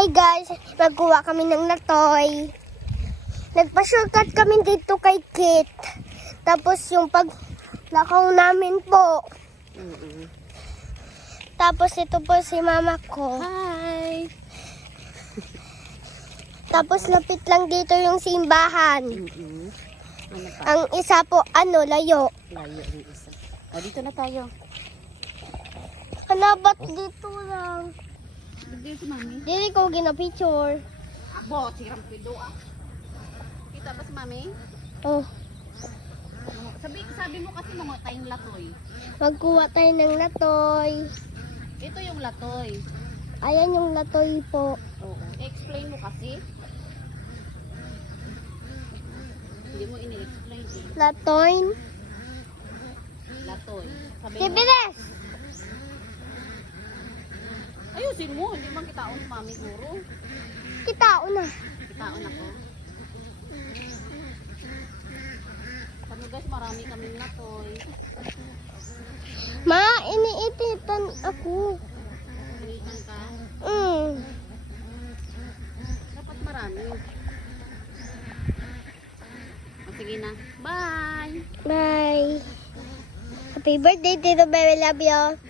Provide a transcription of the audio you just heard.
Hi guys, nagkuha kami ng natoy. Nagpa-shortcut kami dito kay Kit. Tapos yung paglakaw namin po. Tapos ito po si mama ko. Hi! Tapos lapit lang dito yung simbahan. Ano pa? Ang isa po, layo. Layo yung isa. O, dito na tayo. Ba't dito lang? Dito, mami. Dili ko gina-picture. Abo, sirang pido ah. Kita ba si mami? Oh, Sabi mo kasi mga tayong latoy. magkuha tayo ng natoy. Ito yung latoy. Ayan yung natoy po. Oo. Explain mo kasi. Hindi mo ini-explain eh. Latoy. Latoy. Sabi mo. Tibides! Ayusin mo. Hindi man kitaon si mami guro. Kitao na. Kitaon ako. Sabi guys, marami kaming latoy. Ma, iniititan ako. Pilitan ka. Dapat marami. O, sige na. Bye! Bye. Happy birthday, Tito Baby. Love you.